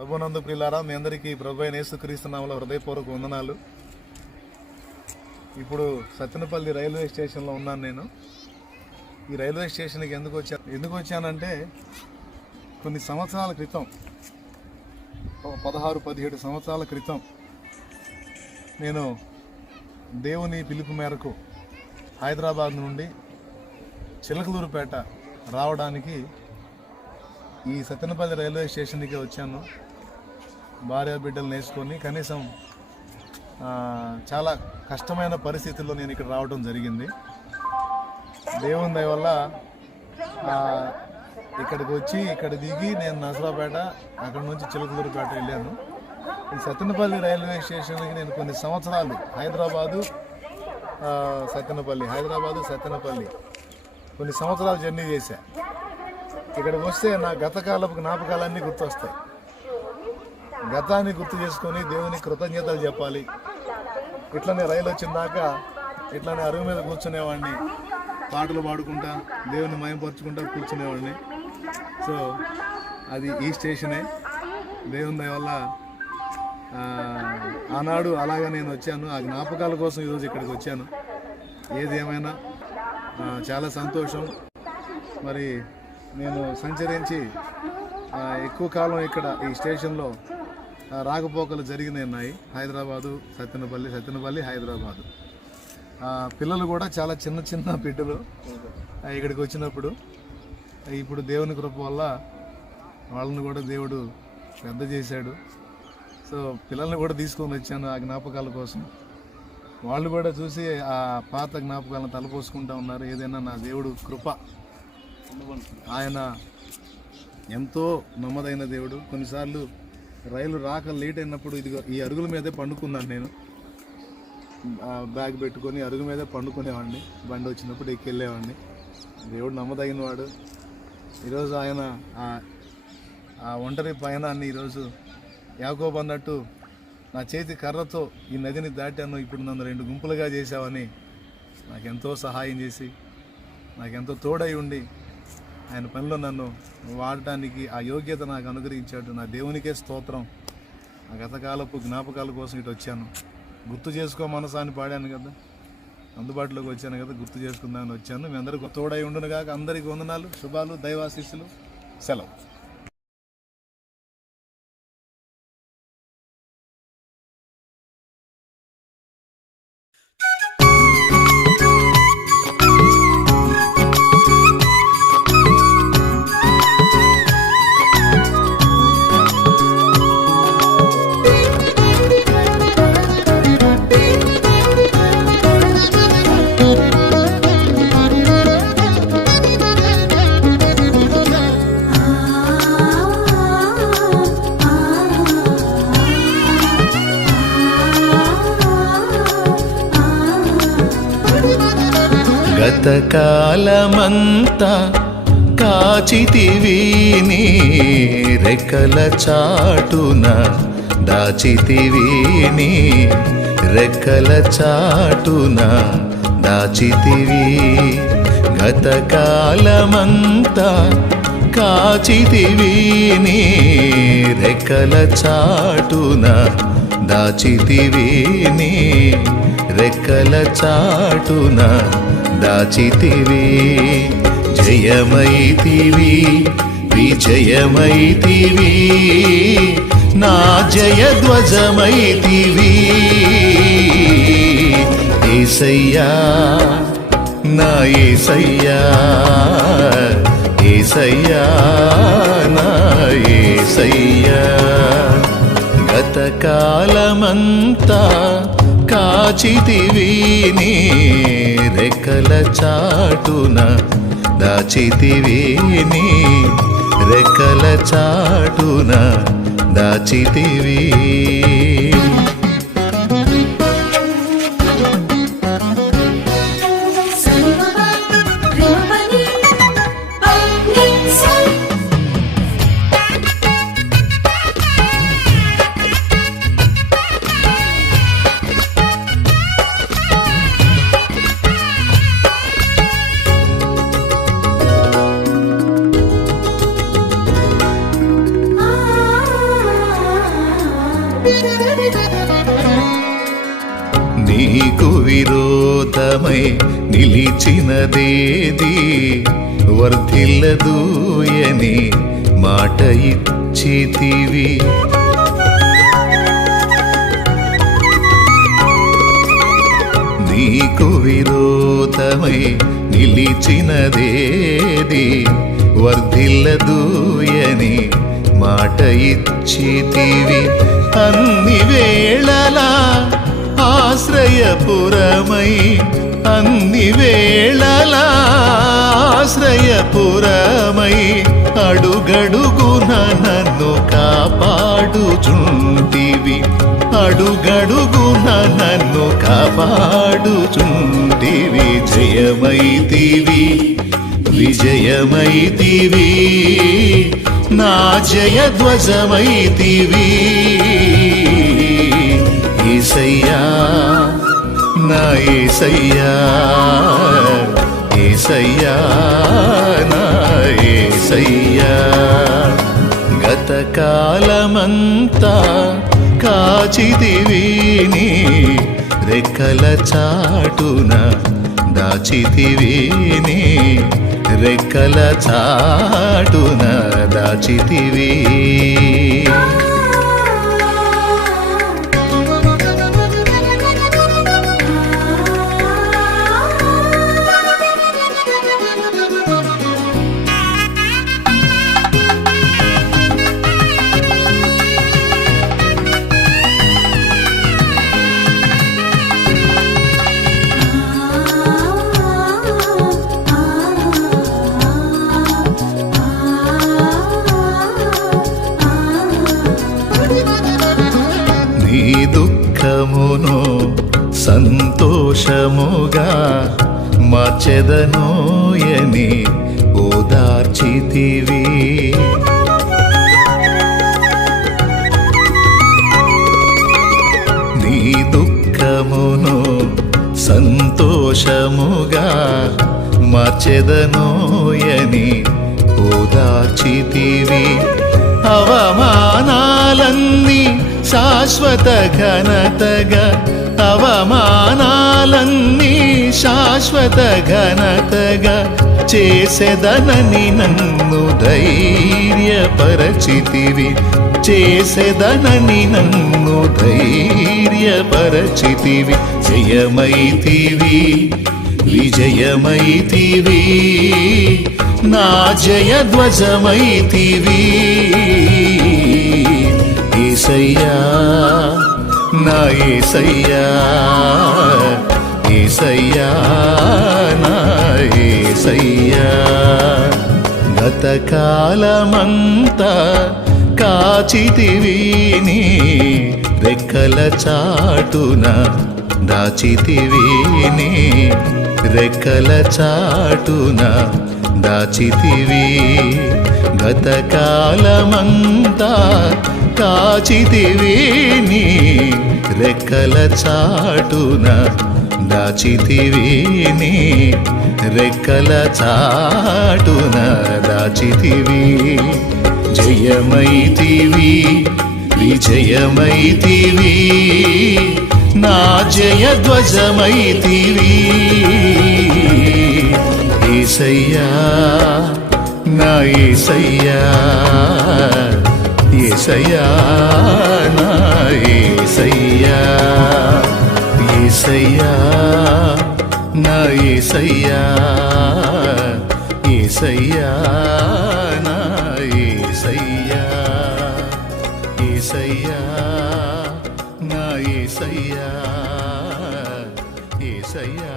ప్రభునందు ప్రియులారా, మీ అందరికీ ప్రభు అయిన యేసుక్రీస్తు నామములో హృదయపూర్వక వందనాలు. ఇప్పుడు సత్తెనపల్లి రైల్వే స్టేషన్లో ఉన్నాను నేను. ఈ రైల్వే స్టేషన్కి ఎందుకు వచ్చానంటే కొన్ని సంవత్సరాల క్రితం, 16-17 సంవత్సరాల క్రితం నేను దేవుని పిలుపు మేరకు హైదరాబాద్ నుండి చిలకలూరుపేట రావడానికి ఈ సత్తెనపల్లి రైల్వే స్టేషన్కి వచ్చాను. భార్య బిడ్డలు వేసుకొని కనీసం చాలా కష్టమైన పరిస్థితుల్లో నేను ఇక్కడ రావడం జరిగింది. దేవుని దయ వల్ల ఇక్కడికి వచ్చి ఇక్కడ దిగి నేను నసరాపేట, అక్కడ నుంచి చిలకలూరుపేట వెళ్ళాను. ఈ సత్తెనపల్లి రైల్వే స్టేషన్కి నేను కొన్ని సంవత్సరాలు హైదరాబాదు సత్తెనపల్లి కొన్ని సంవత్సరాలు జర్నీ చేశా. ఇక్కడికి వస్తే నా గతకాలపు జ్ఞాపకాలన్నీ గుర్తొస్తాయి. గతాన్ని గుర్తు చేసుకొని దేవుని కృతజ్ఞతలు చెప్పాలి. ఇట్లనే రైలు వచ్చిన దాకా ఇట్లనే అరుగు మీద కూర్చునేవాడిని, పాటలు పాడుకుంటా దేవుని మయంపరుచుకుంటా కూర్చునేవాడిని. సో అది ఈ స్టేషనే. దేవుని దయ వల్ల ఆనాడు అలాగా నేను వచ్చాను. ఆ జ్ఞాపకాల కోసం ఈరోజు ఇక్కడికి వచ్చాను. ఏది ఏమైనా చాలా సంతోషం. మరి నేను సంచరించి ఎక్కువ కాలం ఇక్కడ ఈ స్టేషన్లో రాకపోకలు జరిగినాయి. హైదరాబాదు సత్తెనపల్లి హైదరాబాదు. పిల్లలు కూడా చాలా చిన్న బిడ్డలు ఇక్కడికి వచ్చినప్పుడు. ఇప్పుడు దేవుని కృప వల్ల వాళ్ళని కూడా దేవుడు పెద్ద చేశాడు. సో పిల్లల్ని కూడా తీసుకొని వచ్చాను ఆ జ్ఞాపకాల కోసం. వాళ్ళు కూడా చూసి ఆ పాత జ్ఞాపకాలను తలపోసుకుంటూ ఉన్నారు. ఏదైనా నా దేవుడు కృప, ఆయన ఎంతో నమ్మదైన దేవుడు. కొన్నిసార్లు రైలు రాక లేట్ అయినప్పుడు ఇదిగో ఈ అరుగుల మీదే పండుకున్నాను నేను. బ్యాగ్ పెట్టుకొని అరుగు మీదే పండుకునేవాడిని. బండి వచ్చినప్పుడు ఎక్కి వెళ్ళేవాడిని. దేవుడు నమ్మదగిన వాడు. ఈరోజు ఆయన ఆ ఒంటరి పయనాన్ని ఈరోజు యాకోబు అన్నట్టు నా చేతి కర్రతో ఈ నదిని దాటాను, ఇప్పుడు నన్ను 2 గుంపులుగా చేశావని నాకెంతో సహాయం చేసి నాకెంతో తోడై ఉండి ఆయన పనిలో నన్ను వాడటానికి ఆ యోగ్యత నాకు అనుగ్రహించాడు. నా దేవునికే స్తోత్రం. ఆ గతకాలపు జ్ఞాపకాల కోసం ఇటు వచ్చాను. గుర్తు చేసుకో మనసాన్ని పాడాను కదా, అందుబాటులోకి వచ్చాను కదా, గుర్తు చేసుకుందామని వచ్చాను. మీ అందరికీ తోడై ఉండును గాక. అందరికీ వందనాలు, శుభాలు, దైవాశీస్సులు. సెలవు. గతకాలమంతా కాచితివి నీ రెక్కల చాటున, దాచితివి నీ రెక్కల చాటున దాచితివి. గతకాలమంతా కాచితివి నీ రెక్కల చాటున, దాచితివి నీ రెక్కల చాటున దాచితివి. జయమైతివి, విజయమైతివి, నా జయధ్వజమైతివి. యేసయ్యా, నా యేసయ్యా, యేసయ్యా, నా యేసయ్యా. గతకాలమంతా కాచితివి నీ రెక్కల చాటున, దాచితివి నీ రెక్కల చాటున దాచితివి. నీకు విరోధమై నిలిచినదేది వర్ధిల్లదూయని మాట ఇచ్చితివి. నీకు విరోధమై నిలిచినదేది వర్ధిల్లదూయని మాట ఇచ్చితివి. అన్ని వేళలా ఆశ్రయపురమై అన్ని వేళలా ఆశ్రయపురమై అడుగడుగున నన్ను కాపాడుచుంటివి. అడుగడుగున నన్ను కాపాడుచుంటివి. జయమైతివి విజయమైతివి నా జయధ్వజమైతివి. యేసయ్యా నా యేసయ్యా యేసయ్యా నా యేసయ్యా. గతకాలమంతా కాచితివి నీ రెక్కల చాటున దాచితివి నీ రెక్కల చాటున దాచితివి. నీ దుఃఖమును సంతోషముగా మార్చెదనోయని ఓదార్చితివి. నీ దుఃఖమును సంతోషముగా మార్చెదనోయని ఓదార్చితివి. అవమానాలన్నీ శాశ్వత ఘనతగా అవమానాలన్నీ శాశ్వత ఘనతగా చేసెదనని నన్ను ధైర్యపరచితివి. చేసెదనని నన్ను ధైర్యపరచితివి. జయమైతివి విజయమైతివి నా జయధ్వజమైతివి. యేసయ్యా నా యేసయ్యా యేసయ్యా నా యేసయ్యా. గతకాలమంతా కాచితివి నీ రెక్కల చాటున దాచితివి నీ రెక్కల చాటున దాచితివి. గతకాలమంతా కాచితివి నీ రెక్కల చాటున దాచితివి నీ రెక్కల చాటున దాచితివి. జయమైతివి విజయమైతివి నా జయధ్వజమైతివి. యేసయ్యా నా యేసయ్యా యేసయ్యా నా యేసయ్యా యేసయ్యా నా యేసయ్యా యేసయ్యా నా యేసయ్యా యేసయ్యా నా యేసయ్యా యేసయ్యా.